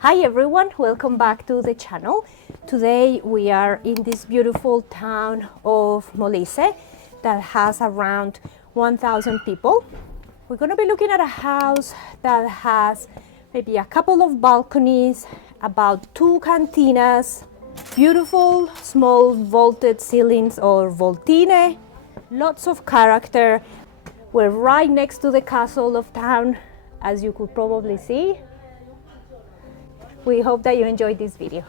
Hi everyone, welcome back to the channel. Today we are in this beautiful town of Molise that has around 1,000 people. We're going to be looking at a house that has maybe a couple of balconies, about 2 cantinas, beautiful small vaulted ceilings or voltine, lots of character. We're right next to the castle of town, as you could probably see. We hope that you enjoyed this video.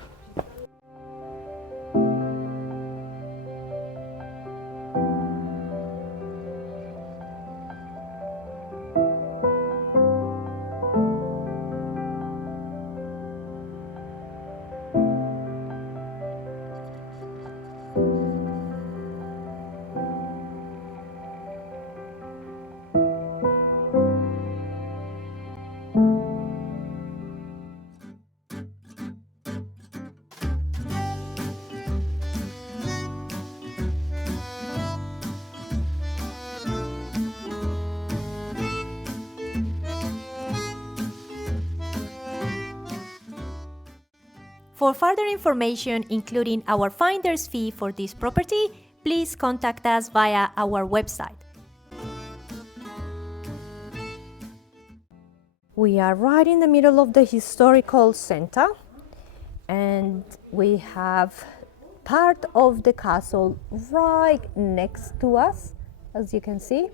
For further information, including our finder's fee for this property, please contact us via our website. We are right in the middle of the historical center, and we have part of the castle right next to us, as you can see.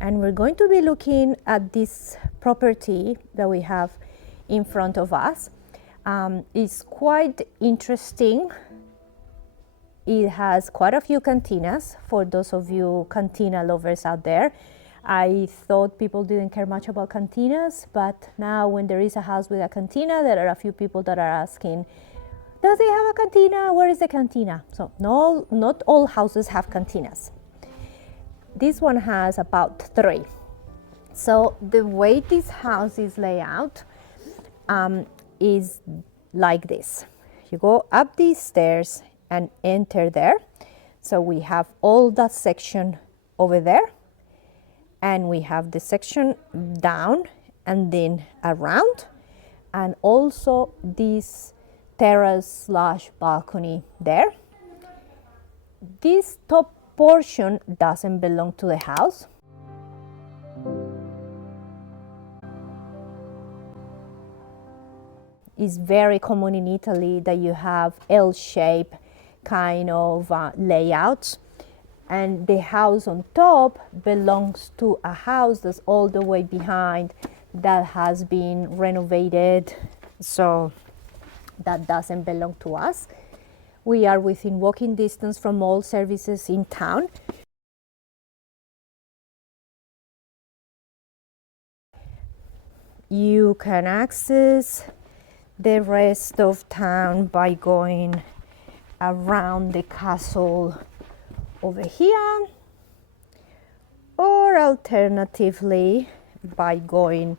And we're going to be looking at this property that we have in front of us. It's quite interesting. It has quite a few cantinas for those of you cantina lovers out there. I thought people didn't care much about cantinas, but now when there is a house with a cantina, there are a few people that are asking, does it have a cantina? Where is the cantina? So no, not all houses have cantinas. This one has about 3. So the way this house is laid out is like this. You go up these stairs and enter there. So we have all that section over there, and we have the section down and then around, and also this terrace / balcony there. This top portion doesn't belong to the house. It's very common in Italy that you have L-shaped kind of layouts, and the house on top belongs to a house that's all the way behind that has been renovated, so that doesn't belong to us. We are within walking distance from all services in town. You can access the rest of town by going around the castle over here, or alternatively by going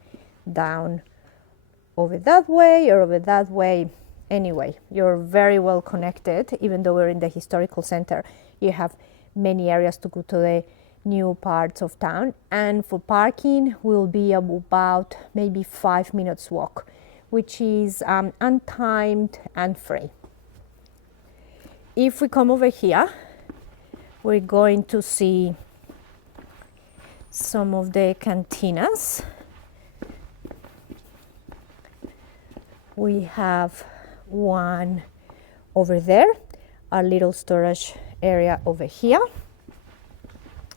down over that way or over that way. Anyway, you're very well connected. Even though we're in the historical center, you have many areas to go to the new parts of town, and for parking will be about maybe 5 minutes walk, which is untimed and free. If we come over here, we're going to see some of the cantinas. We have one over there, a little storage area over here.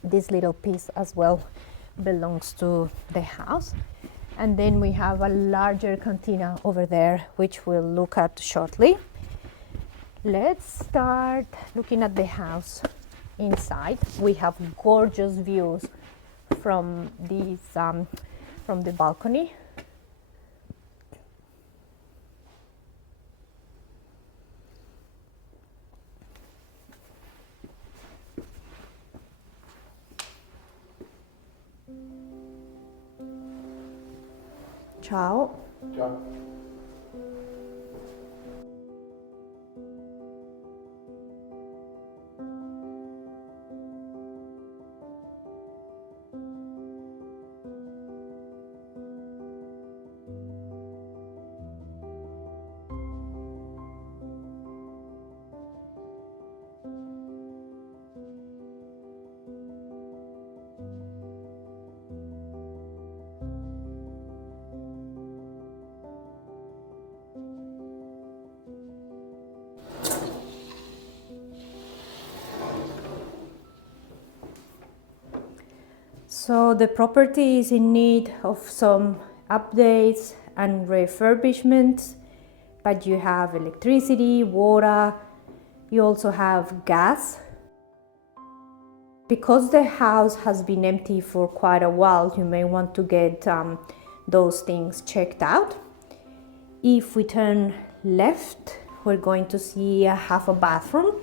This little piece as well belongs to the house. And then we have a larger cantina over there, which we'll look at shortly. Let's start looking at the house inside. We have gorgeous views from these from the balcony. Ciao. Ciao. So the property is in need of some updates and refurbishments, but you have electricity, water, you also have gas. Because the house has been empty for quite a while, you may want to get those things checked out. If we turn left, we're going to see half a bathroom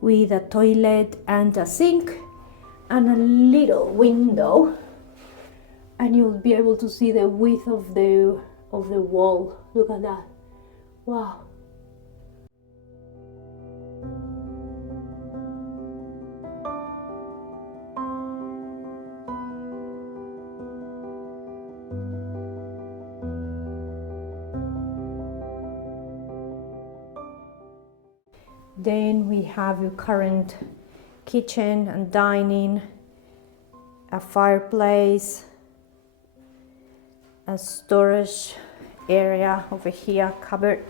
with a toilet and a sink and a little window, and you'll be able to see the width of the wall. Look at that. Wow. Then we have your current kitchen and dining, a fireplace, a storage area over here, cupboard.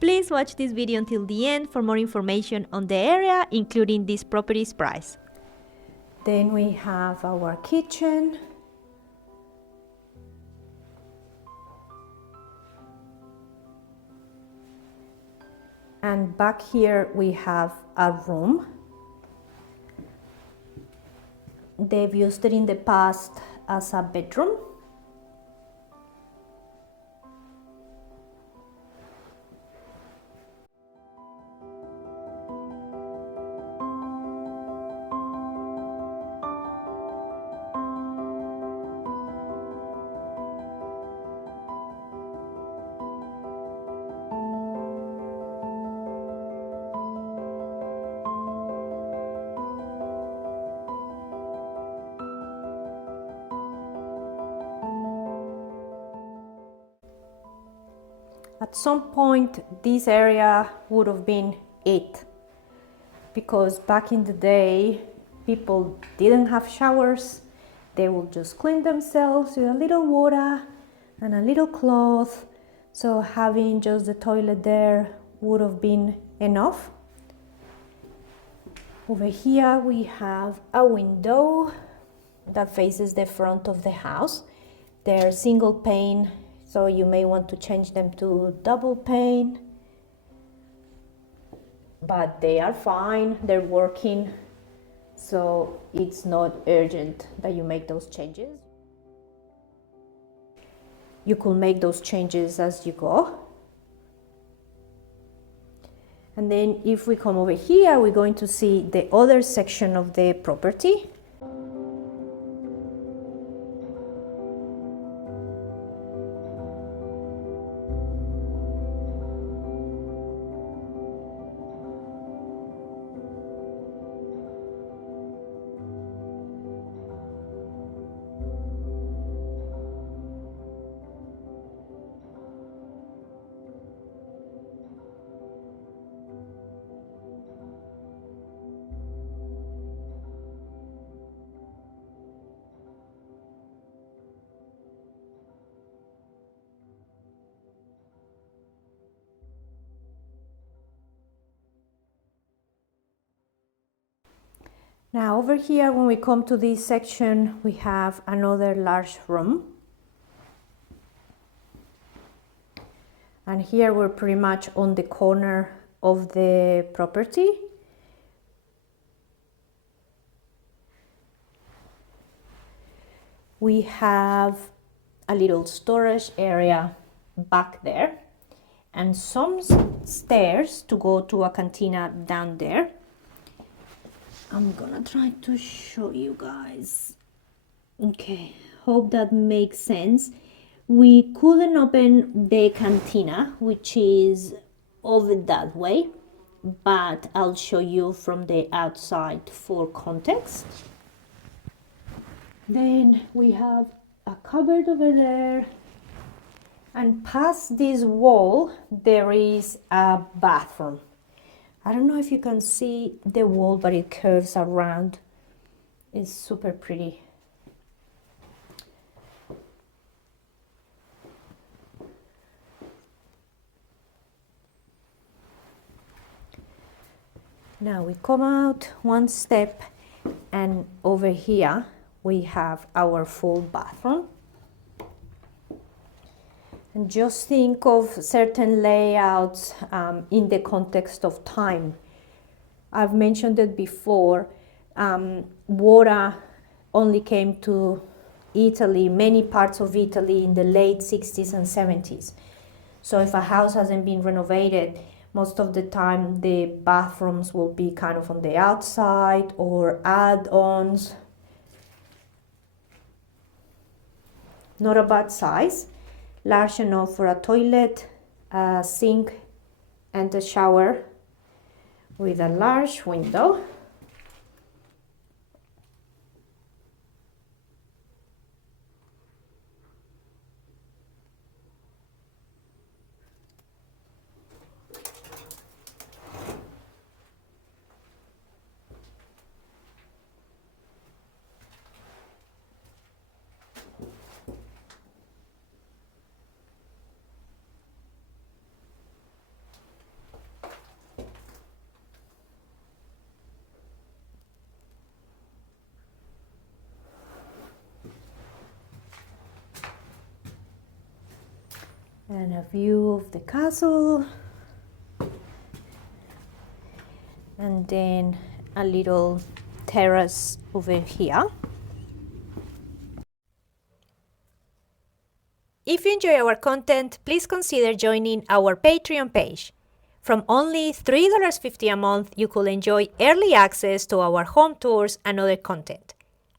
Please watch this video until the end for more information on the area, including this property's price. Then we have our kitchen. And back here we have a room. They've used it in the past as a bedroom. At some point, this area would have been it, because back in the day, people didn't have showers. They would just clean themselves with a little water and a little cloth. So having just the toilet there would have been enough. Over here, we have a window that faces the front of the house. They're single pane, so you may want to change them to double pane, but they are fine, they're working, so it's not urgent that you make those changes. You could make those changes as you go. And then if we come over here, we're going to see the other section of the property. Now over here, when we come to this section, we have another large room. And here we're pretty much on the corner of the property. We have a little storage area back there and some stairs to go to a cantina down there. I'm gonna try to show you guys. Okay, hope that makes sense. We couldn't open the cantina, which is over that way, but I'll show you from the outside for context. Then we have a cupboard over there, and past this wall there is a bathroom. I don't know if you can see the wall, but it curves around. It's super pretty. Now we come out one step, and over here we have our full bathroom. And just think of certain layouts in the context of time. I've mentioned it before, water only came to Italy, many parts of Italy, in the late 60s and 70s. So if a house hasn't been renovated, most of the time the bathrooms will be kind of on the outside or add-ons. Not a bad size, large enough for a toilet, a sink, and a shower with a large window. And a view of the castle, and then a little terrace over here. If you enjoy our content, please consider joining our Patreon page. From only $3.50 a month, you could enjoy early access to our home tours and other content.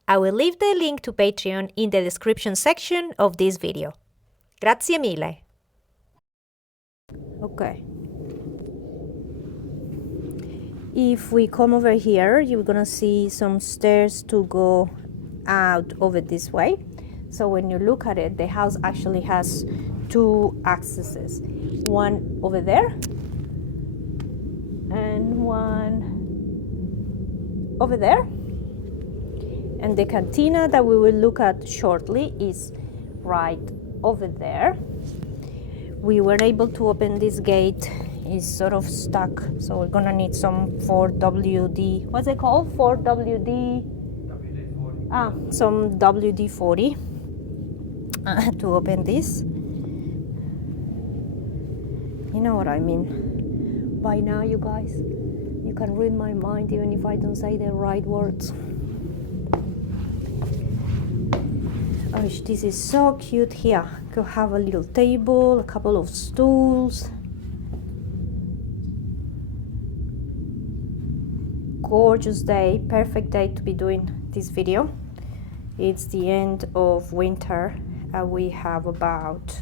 I will leave the link to Patreon in the description section of this video. Grazie mille! Okay. If we come over here, you're gonna see some stairs to go out over this way. So when you look at it, the house actually has two accesses. One over there and one over there. And the cantina that we will look at shortly is right over there. We were able to open this gate, it's sort of stuck, so we're gonna need some 4WD, what's it called? 4WD? WD-40. Some WD-40 to open this. You know what I mean. By now, you guys, you can read my mind even if I don't say the right words. Oh, this is so cute here. You have a little table, a couple of stools. Gorgeous day, perfect day to be doing this video. It's the end of winter. We have about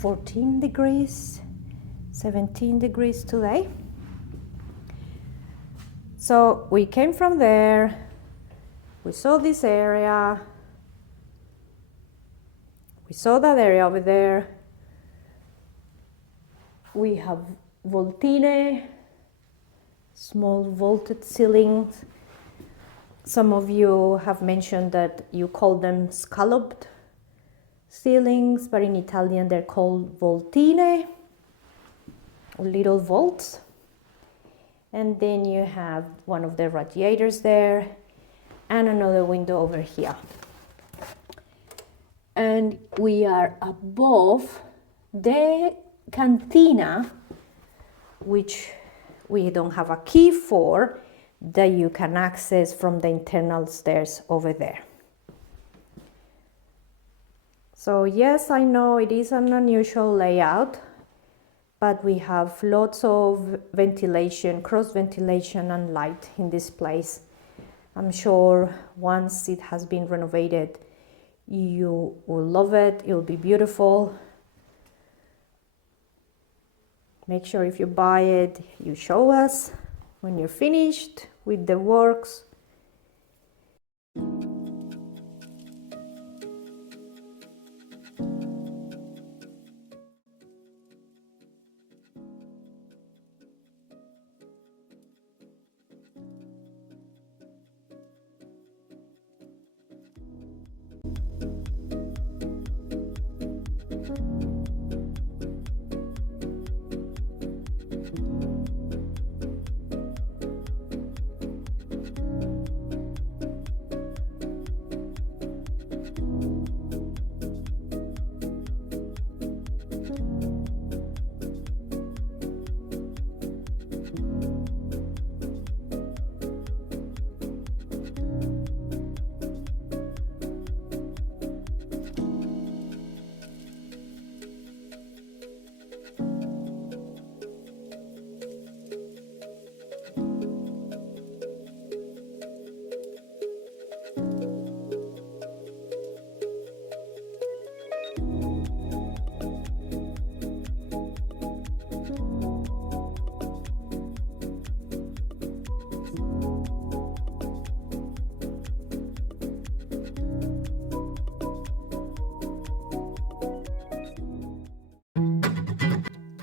14 degrees, 17 degrees today. So we came from there. We saw this area. We saw that area over there. We have voltine, small vaulted ceilings. Some of you have mentioned that you call them scalloped ceilings, but in Italian they're called voltine, or little vaults. And then you have one of the radiators there, and another window over here. And we are above the cantina, which we don't have a key for, that you can access from the internal stairs over there. So yes, I know it is an unusual layout, but we have lots of ventilation, cross ventilation and light in this place. I'm sure once it has been renovated, you will love it. It will be beautiful. Make sure if you buy it, you show us when you're finished with the works.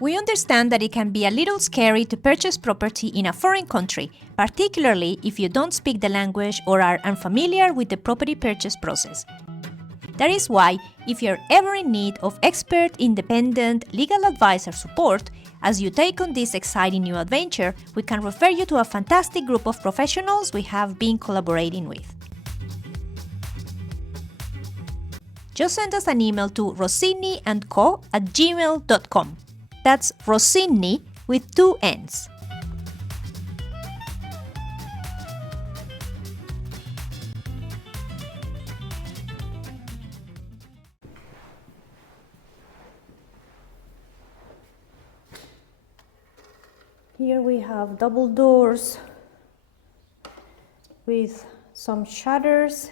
We understand that it can be a little scary to purchase property in a foreign country, particularly if you don't speak the language or are unfamiliar with the property purchase process. That is why, if you're ever in need of expert, independent, legal advice or support, as you take on this exciting new adventure, we can refer you to a fantastic group of professionals we have been collaborating with. Just send us an email to rossiniandco@gmail.com. That's Rossini with 2 N's. Here we have double doors with some shutters,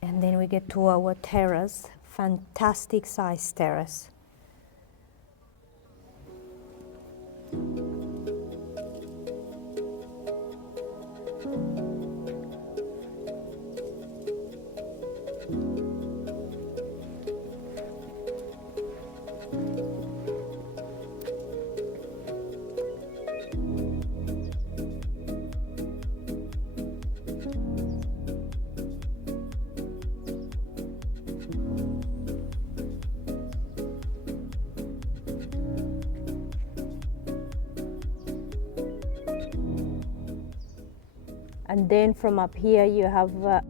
and then we get to our terrace, fantastic size terrace. And then from up here you have a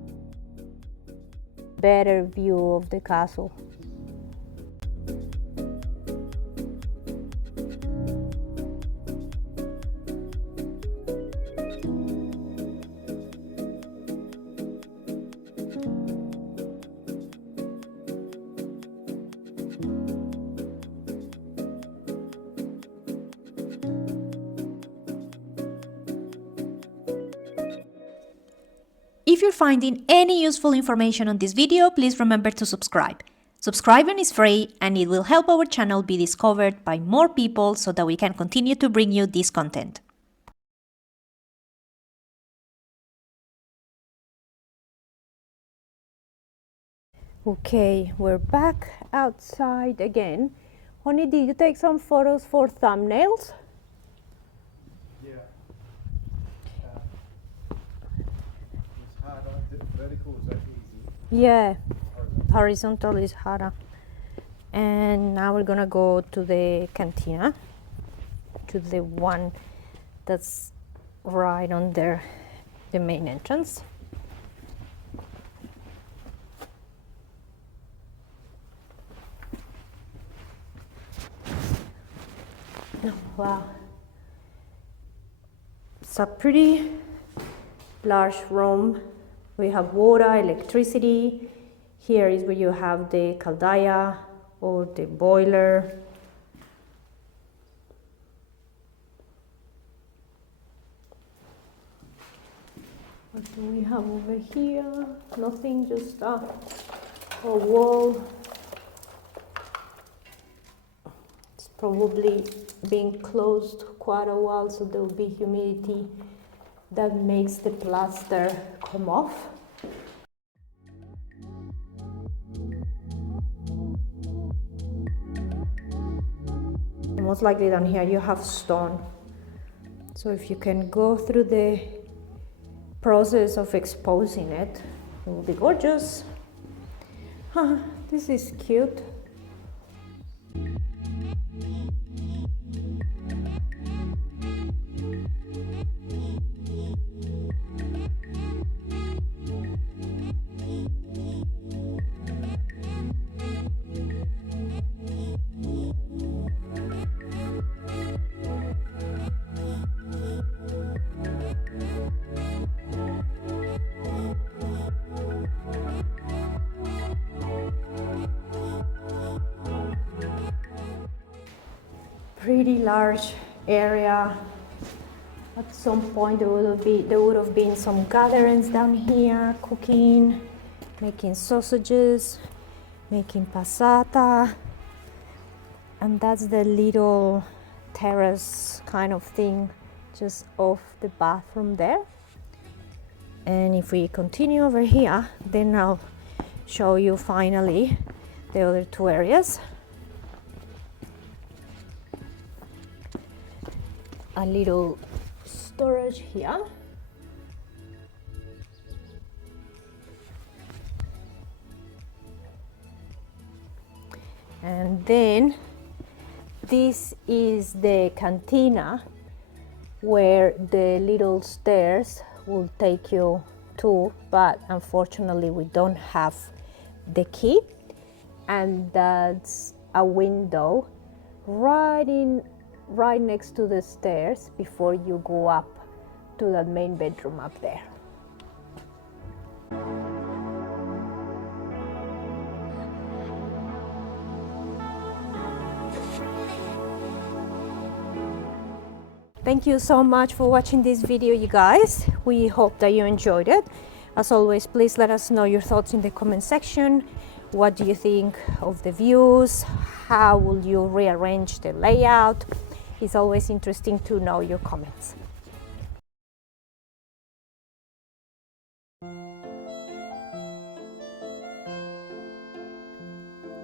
better view of the castle. If you're finding any useful information on this video, please remember to subscribe. Subscribing is free and it will help our channel be discovered by more people so that we can continue to bring you this content. Okay, we're back outside again. Honey, did you take some photos for thumbnails? Yeah. It's hard. Vertical is that easy? Yeah, horizontal is harder. And now we're gonna go to the cantina, to the one that's right on there, the main entrance. Wow, it's a pretty large room. We have water, electricity. Here is where you have the caldaya or the boiler. What do we have over here? Nothing, just a wall. It's probably been closed quite a while, so there will be humidity that makes the plaster come off. Most likely down here you have stone. So if you can go through the process of exposing it, it will be gorgeous. This is cute. Pretty large area. At some point there would have been some gatherings down here, cooking, making sausages, making passata, and that's the little terrace kind of thing just off the bathroom there. And if we continue over here, then I'll show you finally the other two areas. a little storage here. And then this is the cantina where the little stairs will take you to, but unfortunately we don't have the key. And that's a window right next to the stairs before you go up to that main bedroom up there. Thank you so much for watching this video, you guys. We hope that you enjoyed it. As always, please let us know your thoughts in the comment section. What do you think of the views? How will you rearrange the layout? It's always interesting to know your comments.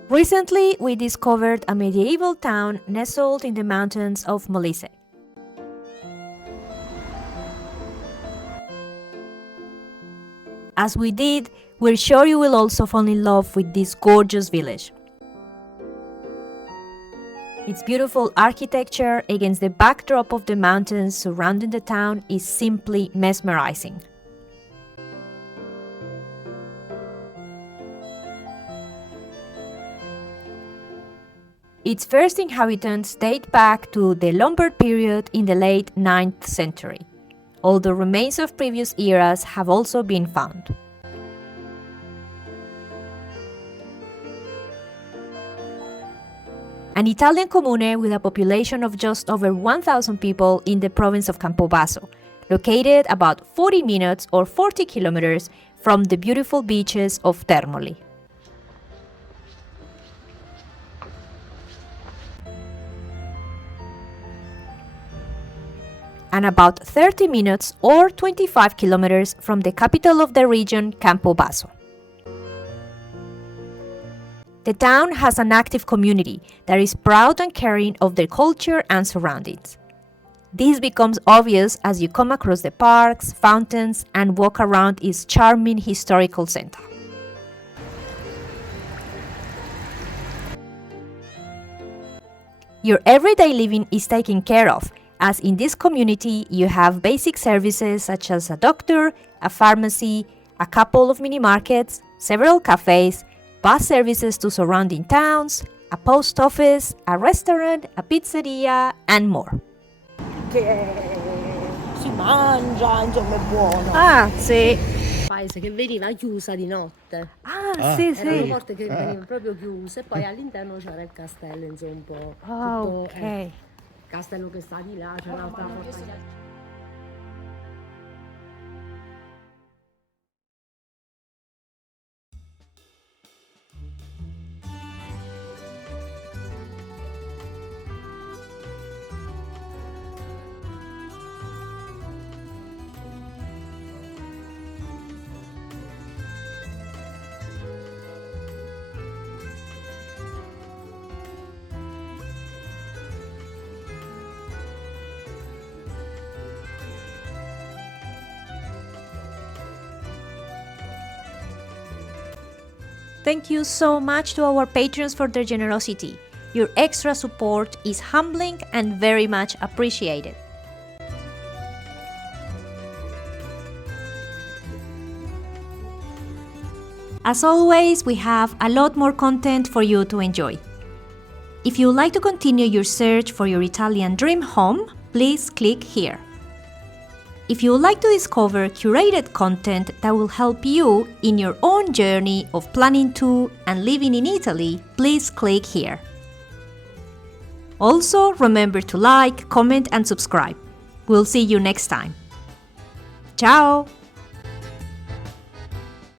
Recently, we discovered a medieval town nestled in the mountains of Molise. As we did, we're sure you will also fall in love with this gorgeous village. Its beautiful architecture against the backdrop of the mountains surrounding the town is simply mesmerizing. Its first inhabitants date back to the Lombard period in the late 9th century, although remains of previous eras have also been found. An Italian comune with a population of just over 1,000 people in the province of Campobasso, located about 40 minutes or 40 kilometers from the beautiful beaches of Termoli. And about 30 minutes or 25 kilometers from the capital of the region, Campobasso. The town has an active community that is proud and caring of their culture and surroundings. This becomes obvious as you come across the parks, fountains, and walk around its charming historical center. Your everyday living is taken care of, as in this community you have basic services such as a doctor, a pharmacy, a couple of mini markets, several cafes, bus services to surrounding towns, a post office, a restaurant, a pizzeria, and more. Che si mangia, insomma è buono. Ah, sì. Paese che veniva chiusa di notte. Ah, sì, Erano sì. porte che venivano proprio chiuse e poi all'interno c'era il castello, insomma, un po'. Ah, tutto, ok. castello che sta di là, c'è un'altra porta. Thank you so much to our patrons for their generosity. Your extra support is humbling and very much appreciated. As always, we have a lot more content for you to enjoy. If you would like to continue your search for your Italian dream home, please click here. If you would like to discover curated content that will help you in your own journey of planning to and living in Italy, please click here. Also, remember to like, comment, and subscribe. We'll see you next time. Ciao!